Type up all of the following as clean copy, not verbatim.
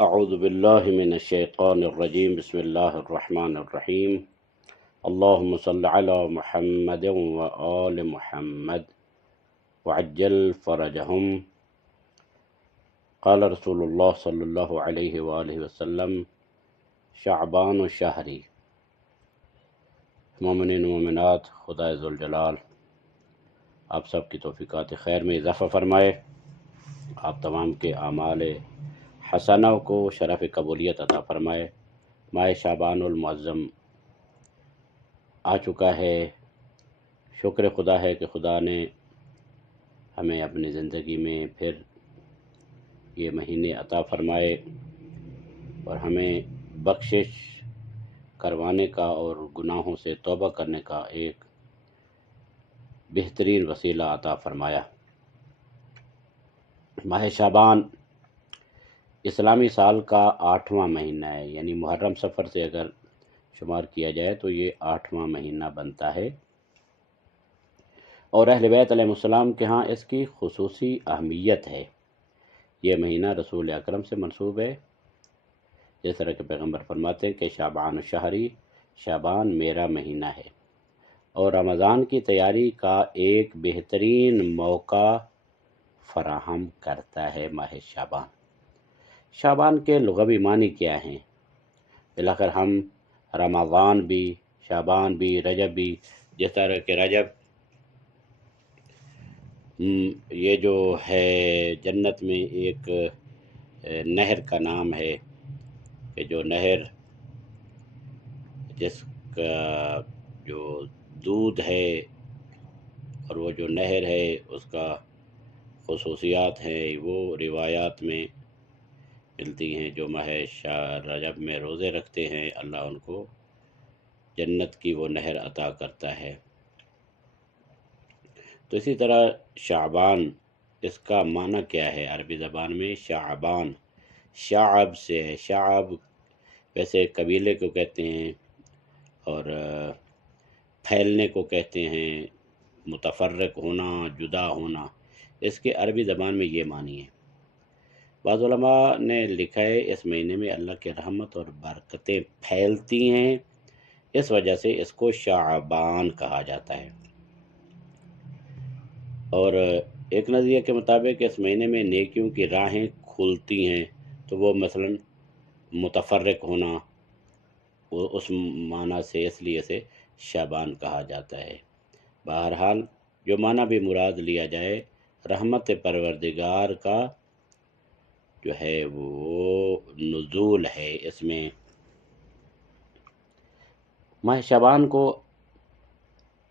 اعوذ باللہ من الشیطان الرجیم بسم اللہ الرحمن الرحیم اللہم صل علی محمد وآل محمد وعجل فرجہم قال رسول اللہ صلی اللہ علیہ وآلہ وسلم شعبان شہری۔ مومنین و مومنات، خدا ذوالجلال آپ سب کی توفیقات خیر میں اضافہ فرمائے، آپ تمام کے اعمال حسنہ کو شرف قبولیت عطا فرمائے۔ ماہ شعبان المعظم آ چکا ہے، شکر خدا ہے کہ خدا نے ہمیں اپنی زندگی میں پھر یہ مہینے عطا فرمائے اور ہمیں بخشش کروانے کا اور گناہوں سے توبہ کرنے کا ایک بہترین وسیلہ عطا فرمایا۔ ماہ شعبان اسلامی سال کا 8واں مہینہ ہے، یعنی محرم سفر سے اگر شمار کیا جائے تو یہ 8واں مہینہ بنتا ہے، اور اہل بیت علیہ السلام کے ہاں اس کی خصوصی اہمیت ہے۔ یہ مہینہ رسول اکرم سے منسوب ہے، جس طرح کہ پیغمبر فرماتے ہیں کہ شعبان شہری، شعبان میرا مہینہ ہے، اور رمضان کی تیاری کا ایک بہترین موقع فراہم کرتا ہے ماہ شعبان۔ شعبان کے لغوی معنی کیا ہیں؟ بلاخر ہم رمضان بھی، شعبان بھی، رجب بھی، جس طرح کہ رجب یہ جو ہے جنت میں ایک نہر کا نام ہے، کہ جو نہر جس کا جو دودھ ہے اور وہ جو نہر ہے اس کا خصوصیات ہیں، وہ روایات میں ملتی ہیں۔ جو ماہ رجب میں روزے رکھتے ہیں، اللہ ان کو جنت کی وہ نہر عطا کرتا ہے۔ تو اسی طرح شعبان، اس کا معنی کیا ہے عربی زبان میں؟ شعبان شعب سے ہے۔ شعب ویسے قبیلے کو کہتے ہیں، اور پھیلنے کو کہتے ہیں، متفرق ہونا، جدا ہونا، اس کے عربی زبان میں یہ معنی ہے۔ بعض علماء نے لکھا ہے اس مہینے میں اللہ کی رحمت اور برکتیں پھیلتی ہیں، اس وجہ سے اس کو شعبان کہا جاتا ہے۔ اور ایک نظریے کے مطابق اس مہینے میں نیکیوں کی راہیں کھلتی ہیں، تو وہ مثلا متفرق ہونا، اس معنی سے اس لیے سے شعبان کہا جاتا ہے۔ بہرحال جو معنی بھی مراد لیا جائے، رحمت پروردگار کا جو ہے وہ نزول ہے اس میں۔ ماہ شعبان کو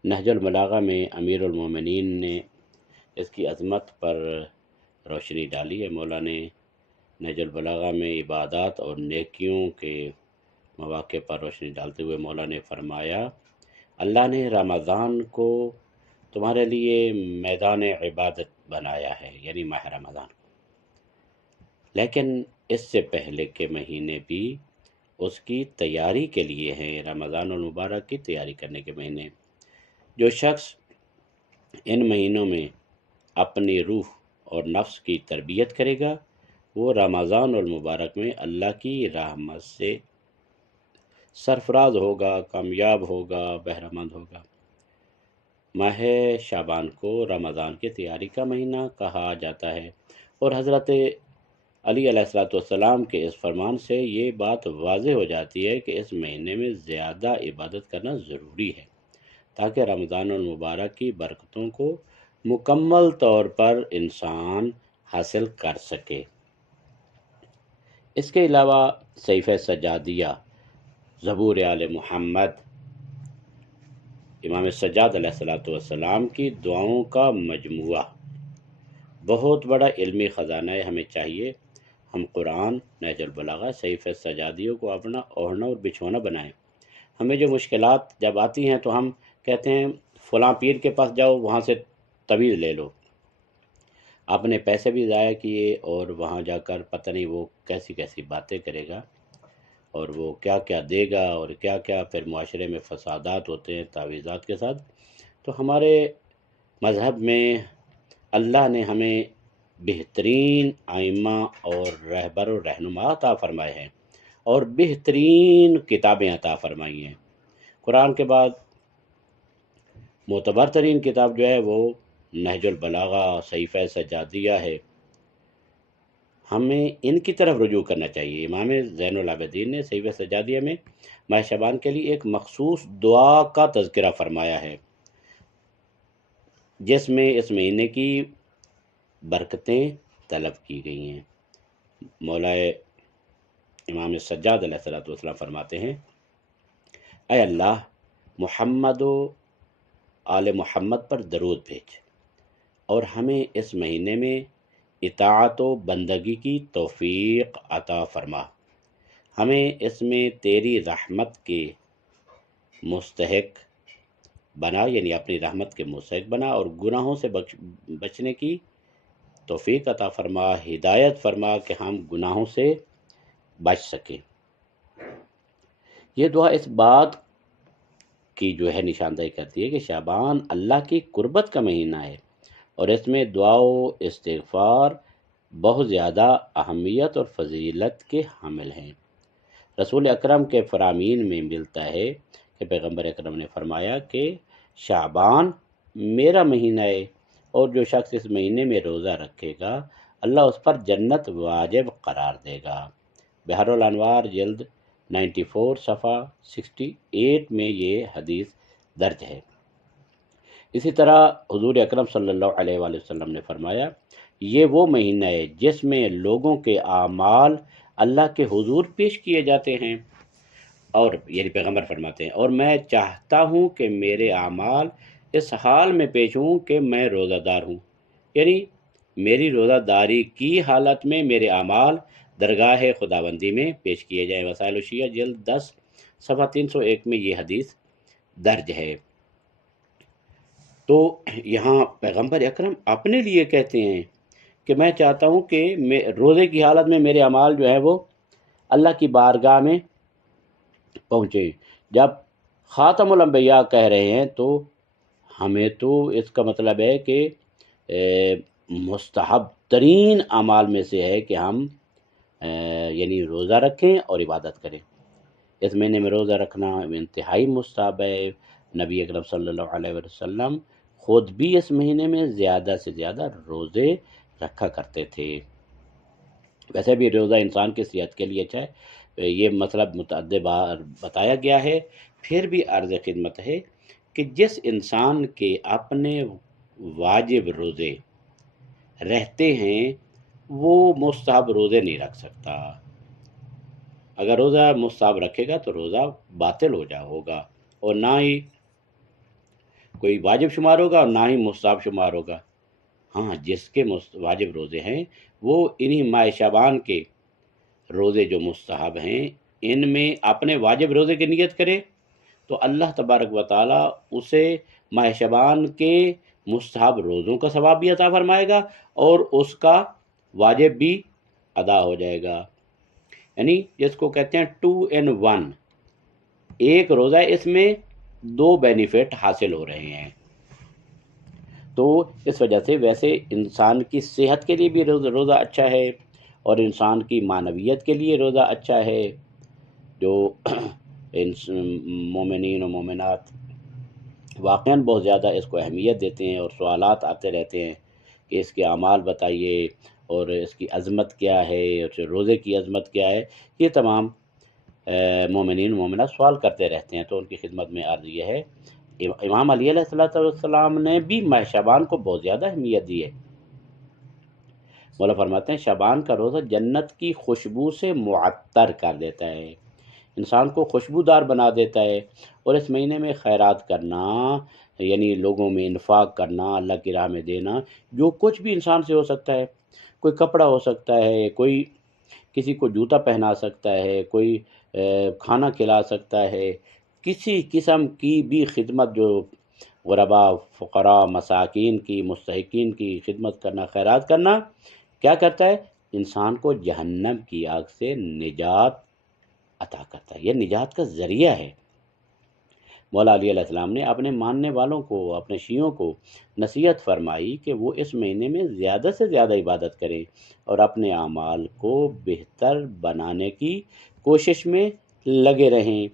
نہج البلاغہ میں امیر المومنین نے اس کی عظمت پر روشنی ڈالی ہے۔ مولا نے نہج البلاغہ میں عبادات اور نیکیوں کے مواقع پر روشنی ڈالتے ہوئے مولا نے فرمایا، اللہ نے رمضان کو تمہارے لیے میدان عبادت بنایا ہے، یعنی ماہ رمضان، لیکن اس سے پہلے کے مہینے بھی اس کی تیاری کے لیے ہیں۔ رمضان المبارک کی تیاری کرنے کے مہینے۔ جو شخص ان مہینوں میں اپنی روح اور نفس کی تربیت کرے گا، وہ رمضان المبارک میں اللہ کی رحمت سے سرفراز ہوگا، کامیاب ہوگا، بہرہ مند ہوگا۔ ماہ شعبان کو رمضان کی تیاری کا مہینہ کہا جاتا ہے، اور حضرت علی علیہ السلام کے اس فرمان سے یہ بات واضح ہو جاتی ہے کہ اس مہینے میں زیادہ عبادت کرنا ضروری ہے، تاکہ رمضان المبارک کی برکتوں کو مکمل طور پر انسان حاصل کر سکے۔ اس کے علاوہ صحیفہ سجادیہ، زبور آل محمد، امام سجاد علیہ السلام کی دعاؤں کا مجموعہ بہت بڑا علمی خزانہ ہے۔ ہمیں چاہیے ہم قرآن، نہج البلاغہ، صحیفہ سجادیوں کو اپنا اوڑھنا اور بچھونا بنائیں۔ ہمیں جو مشکلات جب آتی ہیں تو ہم کہتے ہیں فلاں پیر کے پاس جاؤ، وہاں سے تعویذ لے لو۔ آپ نے پیسے بھی ضائع کیے، اور وہاں جا کر پتہ نہیں وہ کیسی کیسی باتیں کرے گا، اور وہ کیا کیا دے گا، اور کیا کیا پھر معاشرے میں فسادات ہوتے ہیں تعویذات کے ساتھ۔ تو ہمارے مذہب میں اللہ نے ہمیں بہترین ائمہ اور رہبر و رہنما عطا فرمائے ہیں اور بہترین کتابیں عطا فرمائی ہیں۔ قرآن کے بعد معتبر ترین کتاب جو ہے وہ نہج البلاغہ صحیفہ سجادیہ ہے۔ ہمیں ان کی طرف رجوع کرنا چاہیے۔ امام زین العابدین نے صحیفہ سجادیہ میں ماہ شعبان کے لیے ایک مخصوص دعا کا تذکرہ فرمایا ہے، جس میں اس مہینے کی برکتیں طلب کی گئی ہیں۔ مولائے امام سجاد علیہ السلام فرماتے ہیں، اے اللہ، محمد و آل محمد پر درود بھیج اور ہمیں اس مہینے میں اطاعت و بندگی کی توفیق عطا فرما۔ ہمیں اس میں تیری رحمت کے مستحق بنا، یعنی اپنی رحمت کے مستحق بنا، اور گناہوں سے بچنے کی توفیق عطا فرما، ہدایت فرما کہ ہم گناہوں سے بچ سکیں۔ یہ دعا اس بات کی جو ہے نشاندہی کرتی ہے کہ شعبان اللہ کی قربت کا مہینہ ہے اور اس میں دعا و استغفار بہت زیادہ اہمیت اور فضیلت کے حامل ہیں۔ رسول اکرم کے فرامین میں ملتا ہے کہ پیغمبر اکرم نے فرمایا کہ شعبان میرا مہینہ ہے اور جو شخص اس مہینے میں روزہ رکھے گا اللہ اس پر جنت واجب قرار دے گا۔ بحر الانوار جلد 94 صفحہ 68 میں یہ حدیث درج ہے۔ اسی طرح حضور اکرم صلی اللہ علیہ وآلہ وسلم نے فرمایا، یہ وہ مہینہ ہے جس میں لوگوں کے اعمال اللہ کے حضور پیش کیے جاتے ہیں، اور یعنی پیغمبر فرماتے ہیں، اور میں چاہتا ہوں کہ میرے اعمال اس حال میں پیش ہوں کہ میں روزہ دار ہوں، یعنی میری روزہ داری کی حالت میں میرے اعمال درگاہ خداوندی میں پیش کیے جائیں۔ وسائل الشیعہ جلد 10 صفحہ 301 میں یہ حدیث درج ہے۔ تو یہاں پیغمبر اکرم اپنے لیے کہتے ہیں کہ میں چاہتا ہوں کہ روزے کی حالت میں میرے اعمال جو ہے وہ اللہ کی بارگاہ میں پہنچے۔ جب خاتم الانبیاء کہہ رہے ہیں تو ہمیں تو اس کا مطلب ہے کہ مستحب ترین اعمال میں سے ہے کہ ہم یعنی روزہ رکھیں اور عبادت کریں۔ اس مہینے میں روزہ رکھنا انتہائی مستحب ہے۔ نبی اکرم صلی اللہ علیہ وسلم خود بھی اس مہینے میں زیادہ سے زیادہ روزے رکھا کرتے تھے۔ ویسے بھی روزہ انسان کی صحت کے لیے اچھا ہے، یہ مطلب متعدد بار بتایا گیا ہے۔ پھر بھی عرض خدمت ہے کہ جس انسان کے اپنے واجب روزے رہتے ہیں وہ مستحب روزے نہیں رکھ سکتا۔ اگر روزہ مستحب رکھے گا تو روزہ باطل ہوگا، اور نہ ہی کوئی واجب شمار ہوگا اور نہ ہی مستحب شمار ہوگا۔ ہاں، جس کے واجب روزے ہیں وہ انہی ماہ شعبان کے روزے جو مستحب ہیں ان میں اپنے واجب روزے کی نیت کرے تو اللہ تبارک و تعالیٰ اسے ماہ شعبان کے مستحب روزوں کا ثواب بھی عطا فرمائے گا اور اس کا واجب بھی ادا ہو جائے گا۔ یعنی جس کو کہتے ہیں 2 in 1، ایک روزہ اس میں 2 بینیفٹ حاصل ہو رہے ہیں۔ تو اس وجہ سے ویسے انسان کی صحت کے لیے بھی روزہ اچھا ہے اور انسان کی معنویت کے لیے روزہ اچھا ہے۔ جو مومنین و مومنات واقعاً بہت زیادہ اس کو اہمیت دیتے ہیں اور سوالات آتے رہتے ہیں کہ اس کے اعمال بتائیے اور اس کی عظمت کیا ہے اور روزے کی عظمت کیا ہے، یہ تمام مومنین و مومنات سوال کرتے رہتے ہیں۔ تو ان کی خدمت میں عرض یہ ہے، امام علی علیہ السلام نے بھی ماہ شعبان کو بہت زیادہ اہمیت دی ہے۔ مولا فرماتے ہیں شعبان کا روزہ جنت کی خوشبو سے معطر کر دیتا ہے، انسان کو خوشبودار بنا دیتا ہے، اور اس مہینے میں خیرات کرنا یعنی لوگوں میں انفاق کرنا، اللہ کی راہ میں دینا، جو کچھ بھی انسان سے ہو سکتا ہے، کوئی کپڑا ہو سکتا ہے، کوئی کسی کو جوتا پہنا سکتا ہے، کوئی کھانا کھلا سکتا ہے، کسی قسم کی بھی خدمت جو غرباء، فقراء، مساکین کی، مستحقین کی خدمت کرنا، خیرات کرنا، کیا کرتا ہے؟ انسان کو جہنم کی آگ سے نجات عطا کرتا ہے، یہ نجات کا ذریعہ ہے۔ مولا علی علیہ السلام نے اپنے ماننے والوں کو، اپنے شیعوں کو نصیحت فرمائی کہ وہ اس مہینے میں زیادہ سے زیادہ عبادت کریں اور اپنے اعمال کو بہتر بنانے کی کوشش میں لگے رہیں۔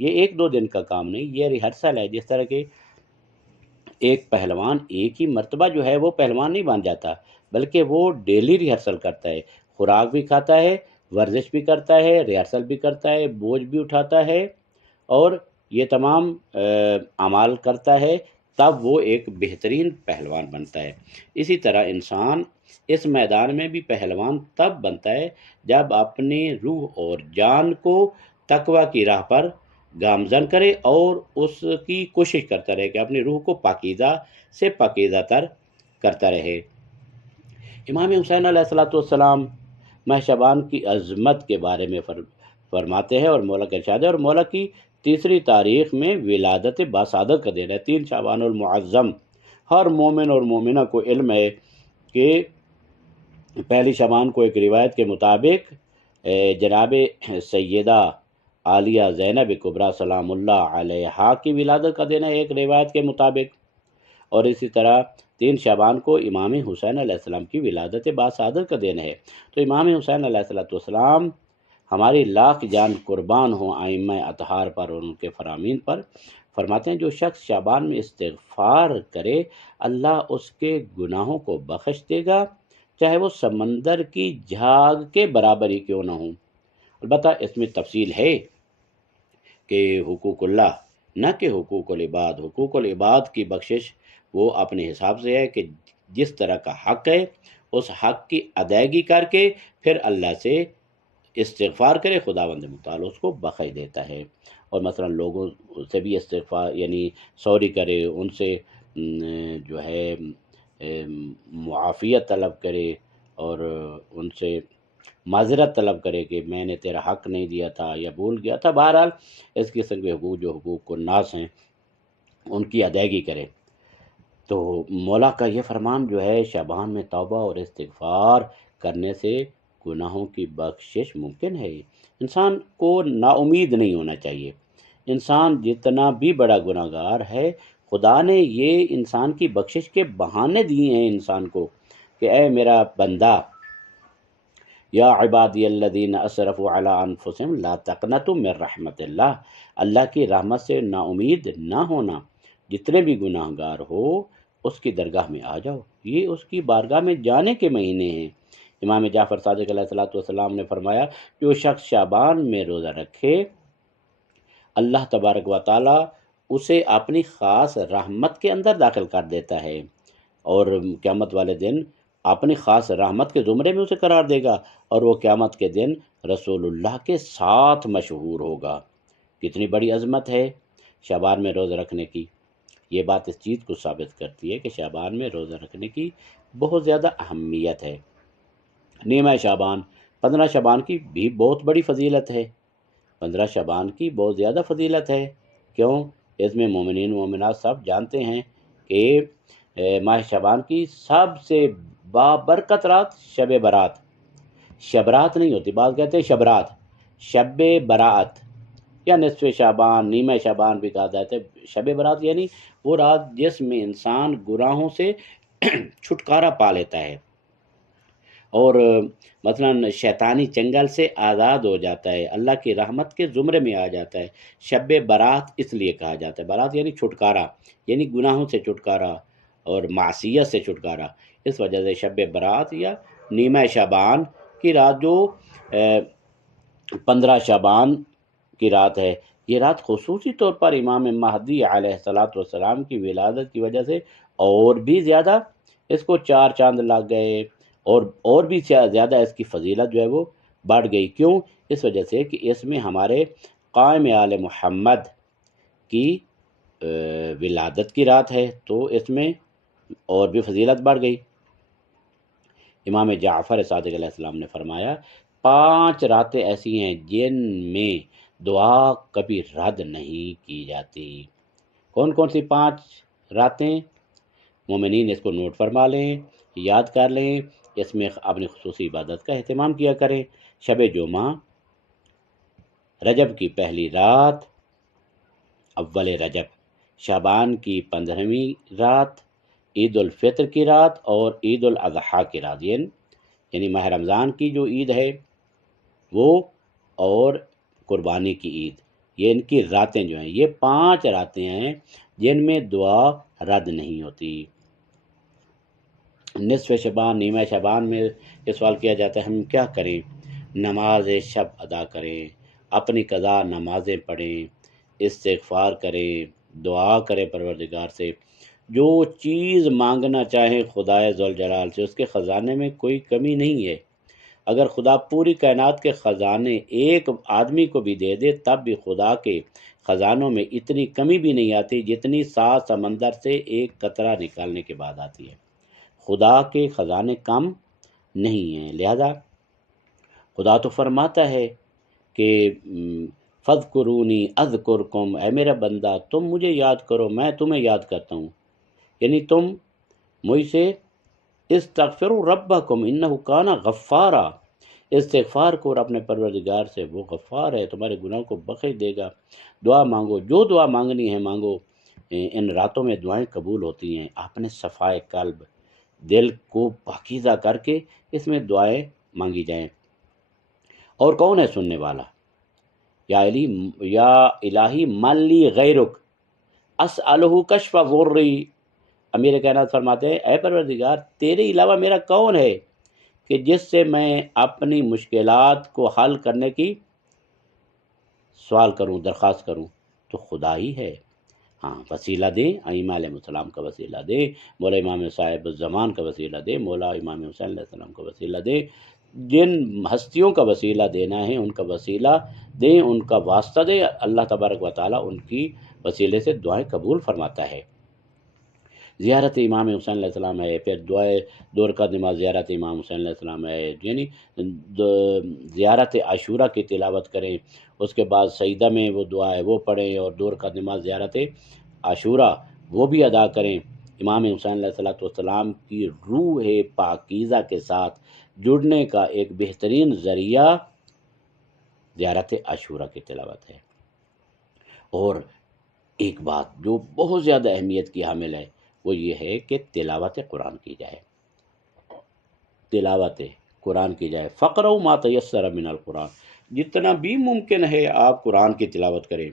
یہ ایک دو دن کا کام نہیں، یہ ریہرسل ہے۔ جس طرح کہ ایک پہلوان ایک ہی مرتبہ جو ہے وہ پہلوان نہیں بن جاتا، بلکہ وہ ڈیلی ریہرسل کرتا ہے، خوراک بھی کھاتا ہے، ورزش بھی کرتا ہے، ریہرسل بھی کرتا ہے، بوجھ بھی اٹھاتا ہے، اور یہ تمام اعمال کرتا ہے، تب وہ ایک بہترین پہلوان بنتا ہے۔ اسی طرح انسان اس میدان میں بھی پہلوان تب بنتا ہے جب اپنی روح اور جان کو تقوی کی راہ پر گامزن کرے اور اس کی کوشش کرتا رہے کہ اپنی روح کو پاکیزہ سے پاکیزہ تر کرتا رہے۔ امام حسین علیہ السلام ماہ شعبان کی عظمت کے بارے میں فرماتے ہیں، اور مولا کا ارشاد ہے، اور مولا کی تیسری تاریخ میں ولادت باسعادت کا دن ہے، 3 شعبان المعظم۔ ہر مومن اور مومنہ کو علم ہے کہ پہلی شعبان کو ایک روایت کے مطابق جناب سیدہ عالیہ زینب کبریٰ سلام اللہ علیہا کی ولادت کا دن ہے ایک روایت کے مطابق، اور اسی طرح 3 شعبان کو امام حسین علیہ السلام کی ولادت باسعادت کا دن ہے۔ تو امام حسین علیہ السلام ہماری لاکھ جان قربان ہوں ائمہ اطہار پر اور ان کے فرامین پر۔ فرماتے ہیں جو شخص شعبان میں استغفار کرے اللہ اس کے گناہوں کو بخش دے گا، چاہے وہ سمندر کی جھاگ کے برابر ہی کیوں نہ ہوں۔ البتہ اس میں تفصیل ہے کہ حقوق اللہ نہ کہ حقوق العباد۔ حقوق العباد کی بخشش وہ اپنے حساب سے ہے کہ جس طرح کا حق ہے اس حق کی ادائیگی کر کے پھر اللہ سے استغفار کرے، خداوند متعال اس کو بخش دیتا ہے۔ اور مثلا لوگوں سے بھی استغفار یعنی سوری کرے، ان سے جو ہے معافیت طلب کرے اور ان سے معذرت طلب کرے کہ میں نے تیرا حق نہیں دیا تھا یا بھول گیا تھا۔ بہرحال اس قسم کے حقوق جو حقوق الناس ہیں ان کی ادائیگی کرے۔ تو مولا کا یہ فرمان جو ہے شعبان میں توبہ اور استغفار کرنے سے گناہوں کی بخشش ممکن ہے۔ انسان کو نا امید نہیں ہونا چاہیے۔ انسان جتنا بھی بڑا گناہ گار ہے، خدا نے یہ انسان کی بخشش کے بہانے دیے ہیں انسان کو کہ اے میرا بندہ، یا عبادی الذین اسرفوا علی انفسہم لا تقنطوا من رحمت اللہ، اللہ کی رحمت سے نا امید نہ ہونا۔ جتنے بھی گناہ گار ہو اس کی درگاہ میں آ جاؤ، یہ اس کی بارگاہ میں جانے کے مہینے ہیں۔ امام جعفر صادق علیہ السلام نے فرمایا جو شخص شعبان میں روزہ رکھے اللہ تبارک و تعالی اسے اپنی خاص رحمت کے اندر داخل کر دیتا ہے، اور قیامت والے دن اپنی خاص رحمت کے زمرے میں اسے قرار دے گا، اور وہ قیامت کے دن رسول اللہ کے ساتھ مشہور ہوگا۔ کتنی بڑی عظمت ہے شعبان میں روزہ رکھنے کی۔ یہ بات اس چیز کو ثابت کرتی ہے کہ شعبان میں روزہ رکھنے کی بہت زیادہ اہمیت ہے۔ نیمہ شعبان، 15 شعبان کی بھی بہت بڑی فضیلت ہے۔ 15 شعبان کی بہت زیادہ فضیلت ہے۔ کیوں؟ اس میں مومنین مومنات سب جانتے ہیں کہ ماہ شعبان کی سب سے بابرکت رات شب برات، شبرات نہیں ہوتی، بعض کہتے ہیں شبرات، شب برات یا نصف شعبان، نیمہ شعبان بھی کہا جاتا ہے۔ شب برات یعنی وہ رات جس میں انسان گناہوں سے چھٹکارا پا لیتا ہے اور مثلا شیطانی چنگل سے آزاد ہو جاتا ہے، اللہ کی رحمت کے زمرے میں آ جاتا ہے۔ شب برات اس لیے کہا جاتا ہے، برات یعنی چھٹکارا، یعنی گناہوں سے چھٹکارا اور معصیت سے چھٹکارا۔ اس وجہ سے شب برات یا نیمہ شعبان کی رات جو 15 شعبان کی رات ہے، یہ رات خصوصی طور پر امام مہدی علیہ السلام کی ولادت کی وجہ سے اور بھی زیادہ اس کو 4 چاند لگ گئے، اور بھی زیادہ اس کی فضیلت جو ہے وہ بڑھ گئی۔ کیوں؟ اس وجہ سے کہ اس میں ہمارے قائم آل محمد کی ولادت کی رات ہے، تو اس میں اور بھی فضیلت بڑھ گئی۔ امام جعفر صادق علیہ السلام نے فرمایا 5 راتیں ایسی ہیں جن میں دعا کبھی رد نہیں کی جاتی۔ کون کون سی 5 راتیں؟ مومنین اس کو نوٹ فرما لیں، یاد کر لیں، اس میں اپنی خصوصی عبادت کا اہتمام کیا کریں۔ شب جمعہ، رجب کی پہلی رات، اول رجب، شعبان کی 15ویں رات، عید الفطر کی رات اور عید الاضحیٰ کی رات، یعنی ماہ رمضان کی جو عید ہے وہ، اور قربانی کی عید، یہ ان کی راتیں جو ہیں، یہ 5 راتیں ہیں جن میں دعا رد نہیں ہوتی۔ نصف شعبان، نیمہ شعبان میں یہ سوال کیا جاتا ہے ہم کیا کریں؟ نماز شب ادا کریں، اپنی قضا نمازیں پڑھیں، استغفار کریں، دعا کریں پروردگار سے، جو چیز مانگنا چاہیں خدائے ذوالجلال سے، اس کے خزانے میں کوئی کمی نہیں ہے۔ اگر خدا پوری کائنات کے خزانے ایک آدمی کو بھی دے دے تب بھی خدا کے خزانوں میں اتنی کمی بھی نہیں آتی جتنی 7 سمندر سے ایک قطرہ نکالنے کے بعد آتی ہے۔ خدا کے خزانے کم نہیں ہیں، لہذا خدا تو فرماتا ہے کہ فَاذْكُرُونِی اذْکُرکم، اے میرا بندہ تم مجھے یاد کرو میں تمہیں یاد کرتا ہوں، یعنی تم مجھ سے استغفروا ربکم انہ کان غفارا، استغفار کو اور اپنے پروردگار سے، وہ غفار ہے، تمہارے گناہوں کو بخش دے گا۔ دعا مانگو، جو دعا مانگنی ہے مانگو، ان راتوں میں دعائیں قبول ہوتی ہیں۔ آپ نے صفائے قلب، دل کو پاکیزہ کر کے اس میں دعائیں مانگی جائیں۔ اور کون ہے سننے والا؟ یا الہی من لی غیرک اسألہ کشف غری، امیر کائنات فرماتے ہیں اے پروردگار تیرے علاوہ میرا کون ہے کہ جس سے میں اپنی مشکلات کو حل کرنے کی سوال کروں، درخواست کروں، تو خدا ہی ہے۔ ہاں وسیلہ دے، ائمہ علیہ السلام کا وسیلہ دے، مولا امام صاحب الزمان کا وسیلہ دے، مولا امام حسین علیہ السلام کا وسیلہ دے، جن ہستیوں کا وسیلہ دینا ہے ان کا وسیلہ دیں، ان کا واسطہ دے، اللہ تبارک و تعالیٰ ان کی وسیلے سے دعائیں قبول فرماتا ہے۔ زیارت امام حسین علیہ السلام ہے، پھر دعائے 2 رکعت نماز زیارت امام حسین علیہ السلام ہے، یعنی زیارت عاشورہ کی تلاوت کریں، اس کے بعد سجدہ میں وہ دعا ہے وہ پڑھیں، اور 2 رکعت نماز زیارت عاشورہ وہ بھی ادا کریں۔ امام حسین علیہ السلام کی روح پاکیزہ کے ساتھ جڑنے کا ایک بہترین ذریعہ زیارت عاشورہ کی تلاوت ہے۔ اور ایک بات جو بہت زیادہ اہمیت کی حامل ہے وہ یہ ہے کہ تلاوت قرآن کی جائے، تلاوت قرآن کی جائے۔ فقرؤ ما تیسر من القرآن، جتنا بھی ممکن ہے آپ قرآن کی تلاوت کریں،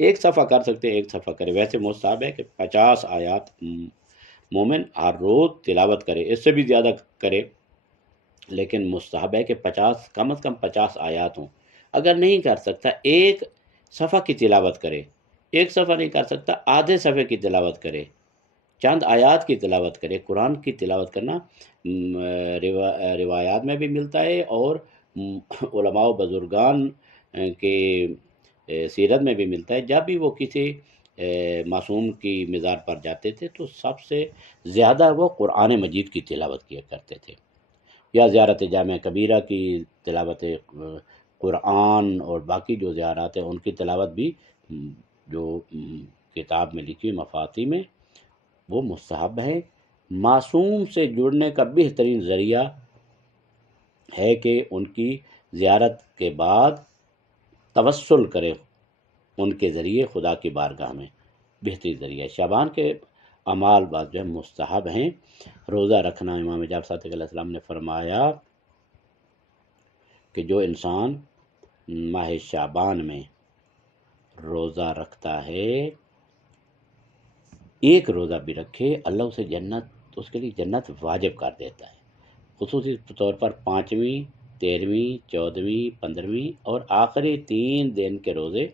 ایک صفحہ کر سکتے ہیں ایک صفحہ کریں، ویسے مستحب ہے کہ 50 آیات مومن ہر روز تلاوت کرے، اس سے بھی زیادہ کرے، لیکن مستحب ہے کہ 50 کم از کم 50 آیات ہوں۔ اگر نہیں کر سکتا ایک صفحہ کی تلاوت کرے، ایک صفحہ نہیں کر سکتا آدھے صفحے کی تلاوت کرے، چند آیات کی تلاوت کرے۔ قرآن کی تلاوت کرنا روایات میں بھی ملتا ہے اور علماء و بزرگان کے سیرت میں بھی ملتا ہے، جب بھی وہ کسی معصوم کی مزار پر جاتے تھے تو سب سے زیادہ وہ قرآن مجید کی تلاوت کیا کرتے تھے، یا زیارت جامع کبیرہ کی تلاوت قرآن اور باقی جو زیارات ہیں ان کی تلاوت بھی جو کتاب میں لکھی مفاتی میں وہ مستحب ہے۔ معصوم سے جڑنے کا بہترین ذریعہ ہے کہ ان کی زیارت کے بعد توسل کرے، ان کے ذریعے خدا کی بارگاہ میں، بہترین ذریعہ۔ شعبان کے اعمال بعد جو ہے مستحب ہیں، روزہ رکھنا۔ امام جعفر صادق علیہ السلام نے فرمایا کہ جو انسان ماہ شعبان میں روزہ رکھتا ہے، ایک روزہ بھی رکھے، اللہ اسے جنت، اس کے لیے جنت واجب کر دیتا ہے، خصوصی طور پر 5ویں، 13ویں، 14ویں، 15ویں اور آخری 3 دن کے روزے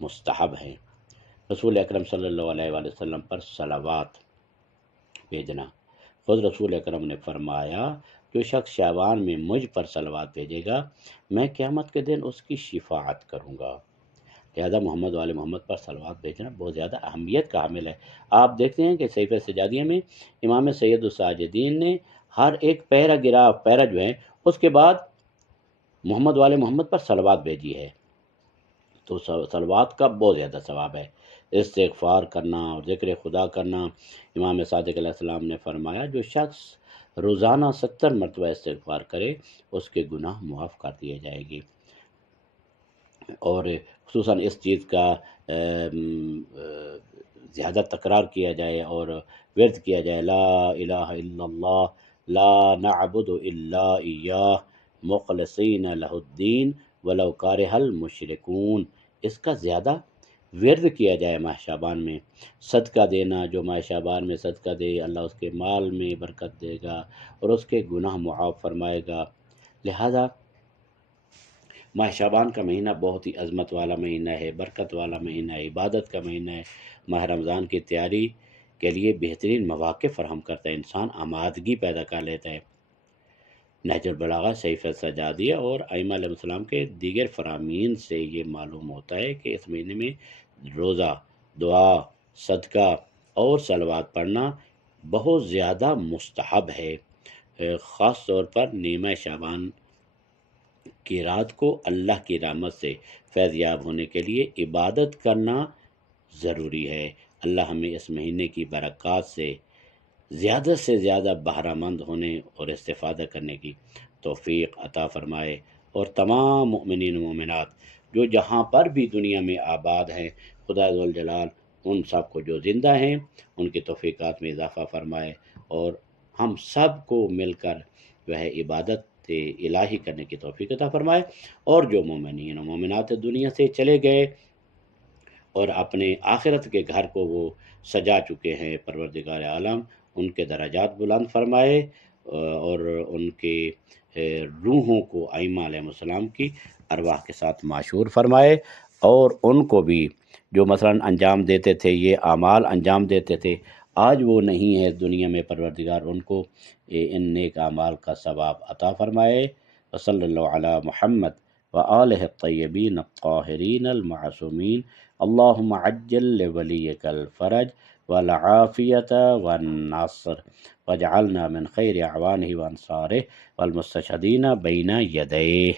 مستحب ہیں۔ رسول اکرم صلی اللہ علیہ وآلہ وسلم پر صلوات بھیجنا، خود رسول اکرم نے فرمایا جو شخص شعبان میں مجھ پر صلوات بھیجے گا میں قیامت کے دن اس کی شفاعت کروں گا۔ لہذا محمد وآل محمد پر صلوات بھیجنا بہت زیادہ اہمیت کا حامل ہے۔ آپ دیکھتے ہیں کہ صحیفہ سجادیہ میں امام سید الساجدین نے ہر ایک پیرا جو ہے اس کے بعد محمد وآل محمد پر صلوات بھیجی ہے، تو صلوات کا بہت زیادہ ثواب ہے۔ استغفار کرنا اور ذکر خدا کرنا، امام صادق علیہ السلام نے فرمایا جو شخص روزانہ 70 مرتبہ استغفار کرے اس کے گناہ معاف کر دیے جائے گی۔ اور خصوصاً اس چیز کا زیادہ تکرار کیا جائے اور ورد کیا جائے، لا الہ الا اللہ، لا نعبد الا ایاہ مخلصین لہ الدین ولو کارہ المشرکون، اس کا زیادہ ورد کیا جائے ماہ شعبان میں۔ صدقہ دینا، جو ماہ شعبان میں صدقہ دے اللہ اس کے مال میں برکت دے گا اور اس کے گناہ معاف فرمائے گا۔ لہذا ماہ شعبان کا مہینہ بہت ہی عظمت والا مہینہ ہے، برکت والا مہینہ ہے، عبادت کا مہینہ ہے۔ ماہ رمضان کی تیاری کے لیے بہترین مواقع فراہم کرتا ہے، انسان آمادگی پیدا کر لیتا ہے۔ نہج البلاغہ صحیفہ سجادیہ اور ائمہ علیہ السلام کے دیگر فرامین سے یہ معلوم ہوتا ہے کہ اس مہینے میں روزہ، دعا، صدقہ اور صلوات پڑھنا بہت زیادہ مستحب ہے۔ خاص طور پر نیمہ شعبان کی رات کو اللہ کی رحمت سے فیض یاب ہونے کے لیے عبادت کرنا ضروری ہے۔ اللہ ہمیں اس مہینے کی برکات سے زیادہ بہرہ مند ہونے اور استفادہ کرنے کی توفیق عطا فرمائے، اور تمام مؤمنین و مومنات جو جہاں پر بھی دنیا میں آباد ہیں، خدا ذوالجلال ان سب کو جو زندہ ہیں ان کی توفیقات میں اضافہ فرمائے، اور ہم سب کو مل کر جو ہے عبادت الہی کرنے کی توفیق عطا فرمائے، اور جو مومنین و مومنات دنیا سے چلے گئے اور اپنے آخرت کے گھر کو وہ سجا چکے ہیں، پروردگار عالم ان کے درجات بلند فرمائے اور ان کے روحوں کو ائمہ علیہ السلام کی ارواح کے ساتھ معشور فرمائے، اور ان کو بھی جو مثلاً انجام دیتے تھے، یہ اعمال انجام دیتے تھے، آج وہ نہیں ہے دنیا میں، پروردگار ان کو ان نیک اعمال کا ثواب عطا فرمائے۔ وصلی اللہ علی محمد وآلہ الطیبین الطاہرین المعصومین، اللہم عجل لولیک الفرج والعافیت والنصر واجعلنا من خیر اعوانہ وانصارہ والمستشہدین بین یدیہ۔